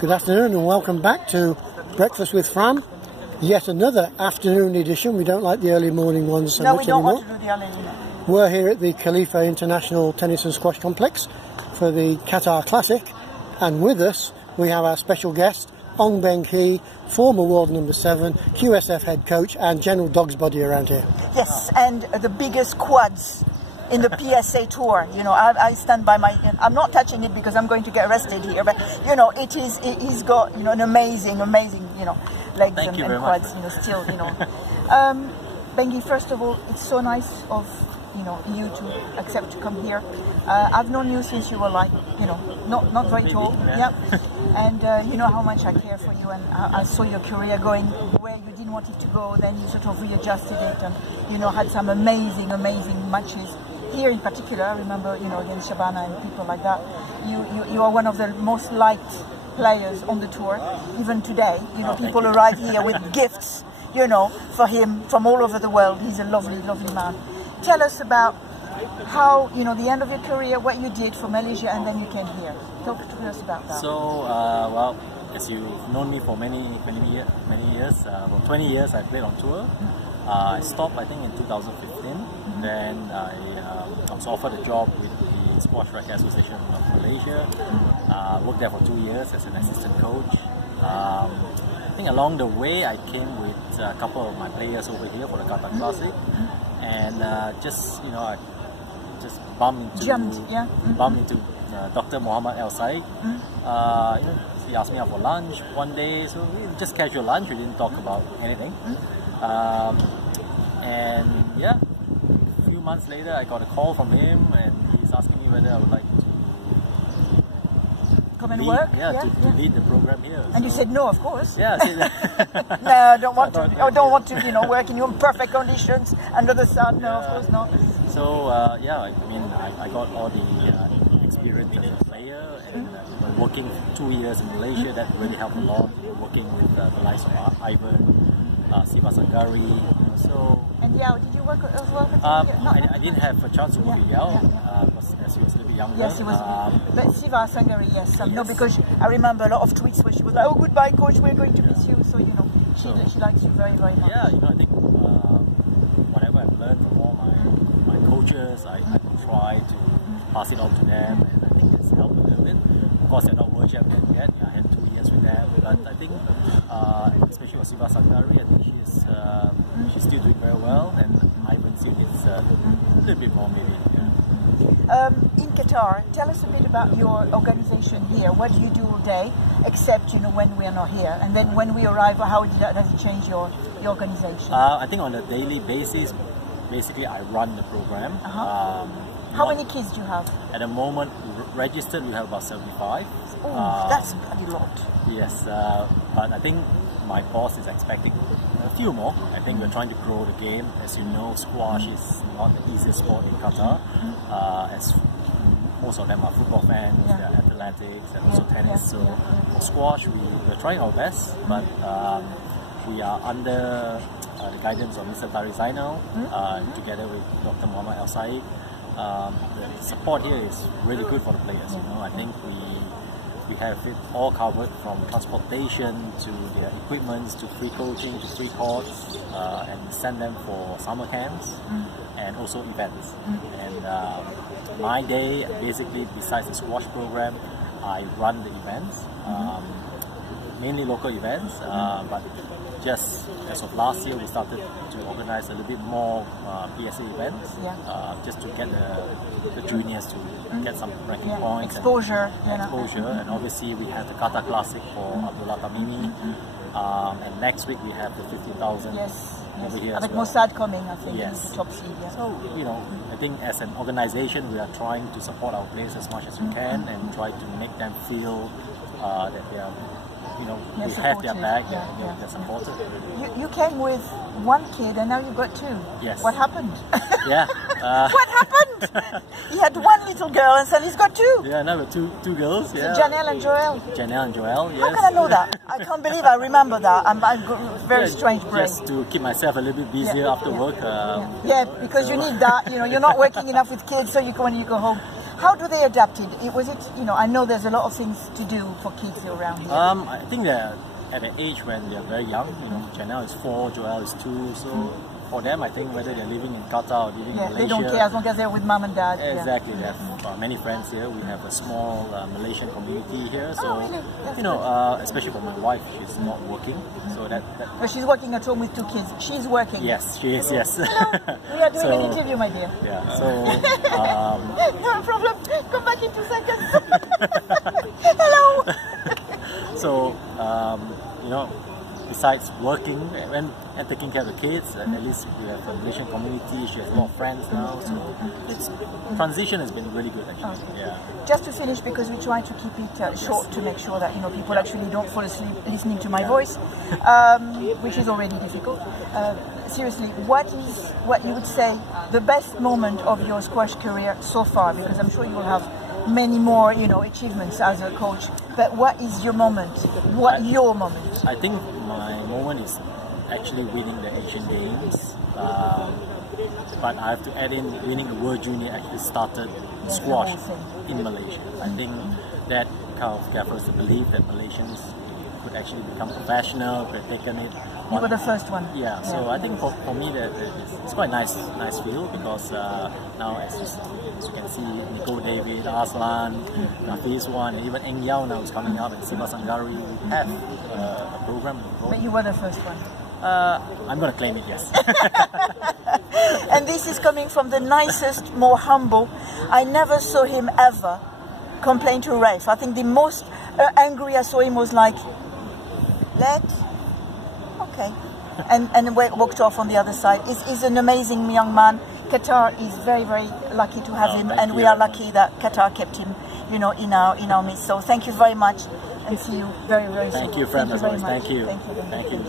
Good afternoon and welcome back to Breakfast with Fram. Yet another afternoon edition. We don't like the early morning ones so much anymore. No, we don't want to do the early morning. We're here at the Khalifa International Tennis and Squash Complex for the Qatar Classic, and with us we have our special guest, Ong Beng Hee, former world number 7, QSF head coach and general dog's body around here. Yes, and the biggest quads in the PSA tour. You know, I stand by my. I'm not touching it because I'm going to get arrested here. But you know, he's got an amazing, legs and quads. Still, Beng Hee, first of all, it's so nice of you to accept to come here. I've known you since you were not very tall. Yeah, and you know how much I care for you, and I saw your career going where you didn't want it to go. Then you sort of readjusted it, and had some amazing matches. Here in particular, I remember, against Shabana and people like that, you are one of the most liked players on the tour. Even today, people arrive here with gifts, for him from all over the world. He's a lovely, lovely man. Tell us about how, the end of your career, what you did for Malaysia, and then you came here. Talk to us about that. So, well, as you've known me for many years, about 20 years I played on tour. I stopped, I think, in 2015. Then I was offered a job with the Squash Racket Association of Malaysia. Worked there for 2 years as an assistant coach. I think along the way I came with a couple of my players over here for the Qatar Classic, and I just bumped into Dr. Muhammad El Said. He asked me out for lunch one day, so just casual lunch. We didn't talk about anything. And yeah, a few months later I got a call from him, and he's asking me whether I would like to come and work. To lead the program here. And you said no, of course. Yeah, I said that. No, I don't want to. I don't want to, work in your perfect conditions under the sun. No, of course not. So I got all the experience as a player, and working 2 years in Malaysia, that really helped a lot. Working with the likes of Ivan, Siva Sanggari. And Yao, did you work as well? I didn't have a chance to work with Yao because he was a little bit younger. Yes, he was. But Siva Sanggari, yes. No, because I remember a lot of tweets where she was like, "Oh, goodbye, coach. We're going to miss you." So she likes you very, very much. Yeah, I think whatever I've learned from all my coaches, I try to pass it on to them, and I think it's helped a little bit. Of course, they're not world champions yet. I had 2 years with them, but I think especially with Siva Sanggari, I think she's still doing very well, and Ivan still needs a little bit more maybe. In Qatar, tell us a bit about your organization here. What do you do all day, except when we are not here? And then when we arrive, how does it change your organization? I think on a daily basis, basically I run the program. How many kids do you have? At the moment, registered we have about 75. Oh, that's a lot. Yes, but I think my boss is expecting a few more. I think we're trying to grow the game. As you know, squash is not the easiest sport in Qatar, as most of them are football fans, they're athletics and also tennis. So for squash, we're trying our best, but we are under the guidance of Mr. Tariq Zainal, together with Dr. Muhammad El Said. The support here is really good for the players. I think we have it all covered, from transportation to their equipment to free coaching to free courts, and we send them for summer camps and also events. And my day, basically, besides the squash program, I run the events, mainly local events, but just as of last year we started to organize a little bit more PSA events, just to get the juniors to get some ranking points, exposure, and obviously we have the Qatar Classic for Abdullah Tamimi, and next week we have the 50,000 over here as well. Mossad coming, I think, yes. in the top seed. So I think as an organization we are trying to support our players as much as we can, and try to make them feel that they are we have their back, they're supported. You came with one kid and now you've got 2. Yes. What happened? Yeah. What happened? He had one little girl and then he's got 2. Yeah, now we've two girls. Yeah. Janelle and Joelle. Janelle and Joelle, yes. How can I know that? I can't believe I remember that. I'm very strange brain. Just to keep myself a little bit busier after work. Because you need that. You're not working enough with kids, so when you go home. How do they adapt it? Was it, you know, I know there's a lot of things to do for kids around here. I think they're at an age when they're very young. You know, Janelle is 4, Joel is 2, so for them, I think whether they're living in Qatar or living in Malaysia, they don't care as long as they're with mom and dad. Exactly, they have many friends here. We have a small Malaysian community here, so really? you know, especially for my wife, she's not working, so that But she's working at home with 2 kids. She's working. yes, she is. Yes. Hello. We are doing an interview, my dear. Yeah. So no problem. Come back in 2 seconds. Hello. so you know, besides working and taking care of the kids, at least we have a Malaysian community. She has a lot of friends now, so it's transition has been really good actually. Okay. Yeah. Just to finish, because we try to keep it short to make sure that, you know, people actually don't fall asleep listening to my voice, which is already difficult. Seriously, what you would say the best moment of your squash career so far? Because I'm sure you will have many more, you know, achievements as a coach. But what is your moment? Your moment? I think my moment is actually winning the Asian Games. But I have to add in winning the World Junior actually started squash in Malaysia. I think that kind of gave us the belief that Malaysians could actually become professional, could have taken it. You were the first one. Yeah, so I think for me that it's quite nice feel, because now as you can see, Nico David, Arslan, Nafiz Wan, and even Eng Yao now is coming up, and Siva Sanggari have a program. But you were the first one. I'm going to claim it, yes. And this is coming from the nicest, more humble. I never saw him ever complain to a ref. I think the most angry I saw him was like, okay, and walked off on the other side. He's an amazing young man. Qatar is very, very lucky to have him, and we are lucky that Qatar kept him, you know, in our midst. So thank you very much, and see you very, very soon. Thank you, Fram, as always. Thank you. Thank you.